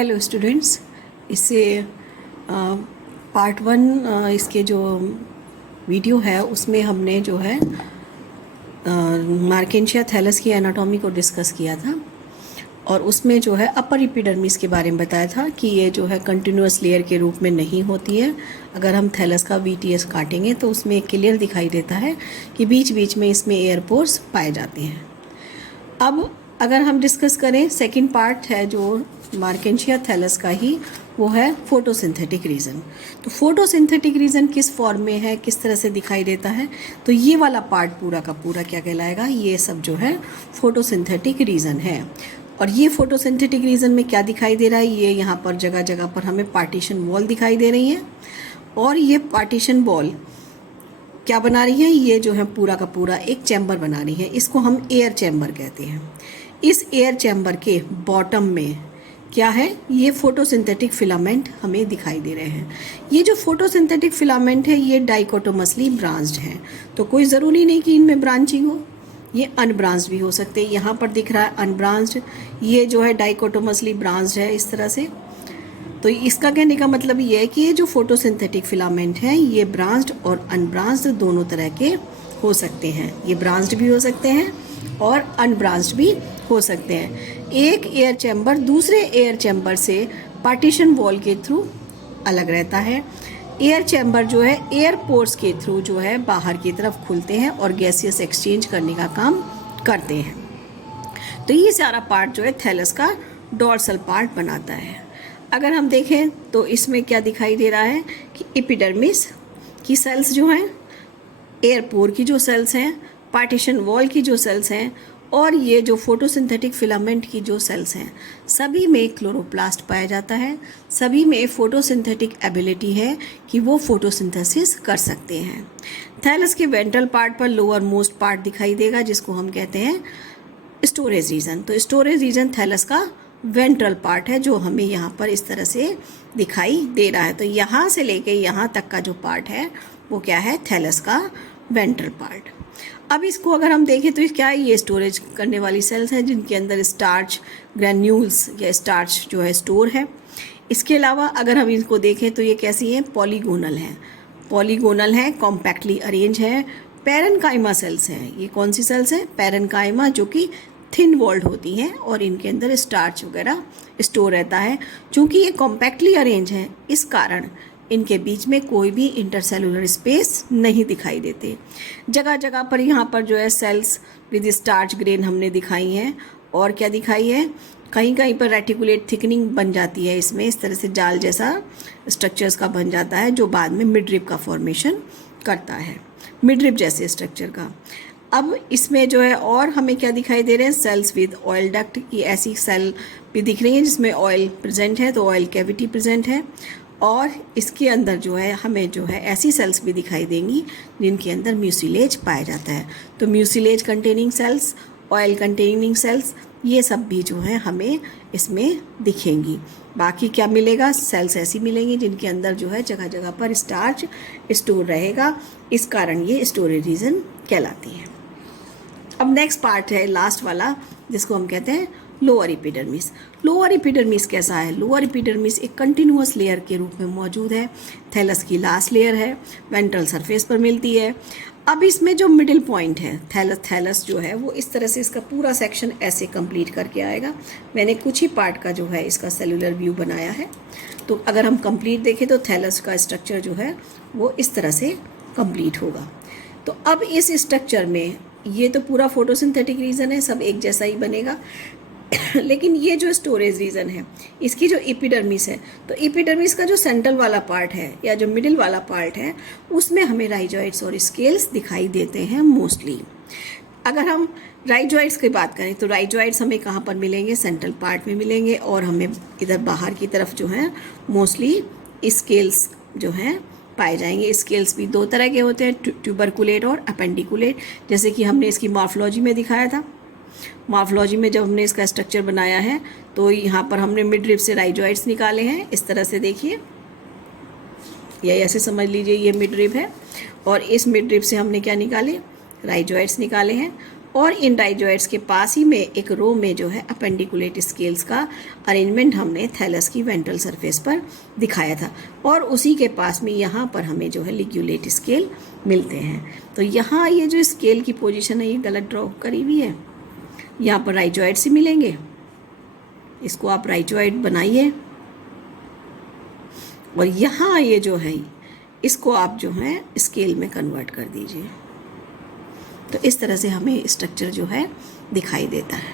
Hello students, इससे part one इसके जो वीडियो है उसमें हमने जो है मार्केंशिया थैलस की एनाटॉमी को डिस्कस किया था और उसमें जो है अपर एपिडर्मिस के बारे में बताया था कि ये जो है कंटिन्यूअस लेयर के रूप में नहीं होती है। अगर हम थैलस का वीटीएस काटेंगे तो उसमें क्लियर दिखाई देता है कि बीच बीच में इसमें एयर पोर्स पाए जाते हैं। अब अगर हम डिस्कस करें, सेकंड पार्ट है जो मार्केंशिया थैलस का ही, वो है फोटोसिंथेटिक रीजन। तो फोटोसिंथेटिक रीजन किस फॉर्म में है, किस तरह से दिखाई देता है, तो ये वाला पार्ट पूरा का पूरा क्या कहलाएगा, ये सब जो है फोटोसिंथेटिक रीजन है। और ये फोटोसिंथेटिक रीजन में क्या दिखाई दे रहा है, ये यहाँ पर जगह जगह पर हमें पार्टीशन वॉल दिखाई दे रही है। और ये पार्टीशन वॉल क्या बना रही है, ये जो है पूरा का पूरा एक चैम्बर बना रही है। इसको हम एयर चैम्बर कहते हैं। इस एयर चैम्बर के बॉटम में क्या है, ये फोटोसिंथेटिक फिलामेंट हमें दिखाई दे रहे हैं। ये जो फोटोसिंथेटिक फिलामेंट है ये डाइकोटोमसली ब्रांच्ड है। तो कोई ज़रूरी नहीं कि इनमें ब्रांचिंग हो, ये अनब्रांच्ड भी हो सकते हैं। यहाँ पर दिख रहा है अनब्रांच्ड, ये जो है डाइकोटोमसली ब्रांच्ड है इस तरह से। तो इसका कहने का मतलब ये है कि ये जो फोटोसिंथेटिक फिलामेंट हैं ये ब्रांच्ड और अनब्रांच्ड दोनों तरह के हो सकते हैं। ये ब्रांच्ड भी हो सकते हैं और अनब्रांच्ड भी हो सकते हैं। एक एयर चैम्बर दूसरे एयर चैम्बर से पार्टीशन वॉल के थ्रू अलग रहता है। एयर चैम्बर जो है एयर पोर्स के थ्रू जो है बाहर की तरफ खुलते हैं और गैसियस एक्सचेंज करने का काम करते हैं। तो ये सारा पार्ट जो है थैलस का डोर्सल पार्ट बनाता है। अगर हम देखें तो इसमें क्या दिखाई दे रहा है कि एपिडर्मिस की सेल्स जो हैं, एयर पोर की जो सेल्स हैं, पार्टीशन वॉल की जो सेल्स हैं और ये जो फोटोसिंथेटिक फिलामेंट की जो सेल्स हैं, सभी में क्लोरोप्लास्ट पाया जाता है। सभी में फोटोसिंथेटिक एबिलिटी है कि वो फोटोसिंथेसिस कर सकते हैं। थैलस के वेंट्रल पार्ट पर लोअर मोस्ट पार्ट दिखाई देगा जिसको हम कहते हैं स्टोरेज रीजन। तो स्टोरेज रीजन थैलस का वेंट्रल पार्ट है जो हमें यहाँ पर इस तरह से दिखाई दे रहा है। तो यहाँ से लेके यहाँ तक का जो पार्ट है वो क्या है, थैलस का वेंट्रल पार्ट। अब इसको अगर हम देखें तो क्या है, ये स्टोरेज करने वाली सेल्स हैं जिनके अंदर स्टार्च ग्रैन्यूल्स या स्टार्च जो है स्टोर है। इसके अलावा अगर हम इनको देखें तो ये कैसी हैं, पॉलीगोनल हैं। पॉलीगोनल हैं, कॉम्पैक्टली अरेंज है। पैरेन्काइमा सेल्स हैं। ये कौन सी सेल्स हैं, पैरेन्काइमा, जो कि थिन वॉल्ड होती हैं और इनके अंदर स्टार्च वगैरह स्टोर रहता है। चूँकि ये कॉम्पैक्टली अरेंज हैं इस कारण इनके बीच में कोई भी इंटरसेलुलर स्पेस नहीं दिखाई देते। जगह जगह पर यहाँ पर जो है सेल्स विद स्टार्च ग्रेन हमने दिखाई हैं। और क्या दिखाई है, कहीं कहीं पर रेटिकुलेट थिकनिंग बन जाती है, इसमें इस तरह से जाल जैसा स्ट्रक्चर्स का बन जाता है जो बाद में मिडरिप का फॉर्मेशन करता है, मिडरिप जैसे स्ट्रक्चर का। अब इसमें जो है और हमें क्या दिखाई दे रहे हैं, सेल्स विद ऑयल डक्ट की ऐसी सेल भी दिख रही है जिसमें ऑयल प्रेजेंट है, तो ऑयल कैविटी प्रेजेंट है। और इसके अंदर जो है हमें जो है ऐसी सेल्स भी दिखाई देंगी जिनके अंदर म्यूसिलेज पाया जाता है। तो mucilage containing cells, oil containing cells, ये सब भी जो है हमें इसमें दिखेंगी। बाकी क्या मिलेगा, सेल्स ऐसी मिलेंगी जिनके अंदर जो है जगह जगह पर स्टार्च स्टोर रहेगा। इस कारण ये स्टोरेज रीजन कहलाती है। अब नेक्स्ट पार्ट है लास्ट वाला जिसको हम कहते हैं लोअर एपिडर्मिस। लोअर एपिडर्मिस कैसा है, लोअर एपिडर्मिस एक कंटिन्यूअस लेयर के रूप में मौजूद है। थैलस की लास्ट लेयर है, वेंट्रल सरफेस पर मिलती है। अब इसमें जो मिडिल पॉइंट है, थैलस जो है वो इस तरह से इसका पूरा सेक्शन ऐसे कंप्लीट करके आएगा। मैंने कुछ ही पार्ट का जो है इसका सेलुलर व्यू बनाया है। तो अगर हम कंप्लीट देखें तो थैलस का स्ट्रक्चर जो है वो इस तरह से कंप्लीट होगा। तो अब इस स्ट्रक्चर में ये तो पूरा फोटोसिंथेटिक रीजन है, सब एक जैसा ही बनेगा। लेकिन ये जो स्टोरेज रीजन है, इसकी जो एपिडर्मिस है, तो एपिडर्मिस का जो सेंट्रल वाला पार्ट है या जो मिडिल वाला पार्ट है उसमें हमें राइजॉइड्स और स्केल्स दिखाई देते हैं मोस्टली। अगर हम राइजॉइड्स की बात करें तो राइजॉइड्स हमें कहाँ पर मिलेंगे, सेंट्रल पार्ट में मिलेंगे। और हमें इधर बाहर की तरफ जो है मोस्टली स्केल्स जो हैं पाए जाएंगे। स्केल्स भी दो तरह के होते हैं, ट्यूबरकुलेट और अपेंडिकुलेट, जैसे कि हमने इसकी मॉर्फोलॉजी में दिखाया था। मॉर्फोलॉजी में जब हमने इसका स्ट्रक्चर बनाया है तो यहाँ पर हमने मिडरिप से राइजॉइड्स निकाले हैं। इस तरह से देखिए, या ऐसे समझ लीजिए ये मिडरिप है और इस मिडरिप से हमने क्या निकाले, राइजॉइड्स निकाले हैं। और इन राइजॉइड्स के पास ही में एक रो में जो है अपेंडिकुलेट स्केल्स का अरेंजमेंट हमने थैलस की वेंट्रल सरफेस पर दिखाया था, और उसी के पास में यहाँ पर हमें जो है लिग्यूलेट स्केल मिलते हैं। तो यहाँ ये जो स्केल की पोजीशन है ये गलत ड्रॉ करी हुई है, यहाँ पर राइजॉइड्स ही मिलेंगे, इसको आप राइजॉइड बनाइए, और यहाँ ये जो है इसको आप जो है स्केल में कन्वर्ट कर दीजिए। तो इस तरह से हमें स्ट्रक्चर जो है दिखाई देता है।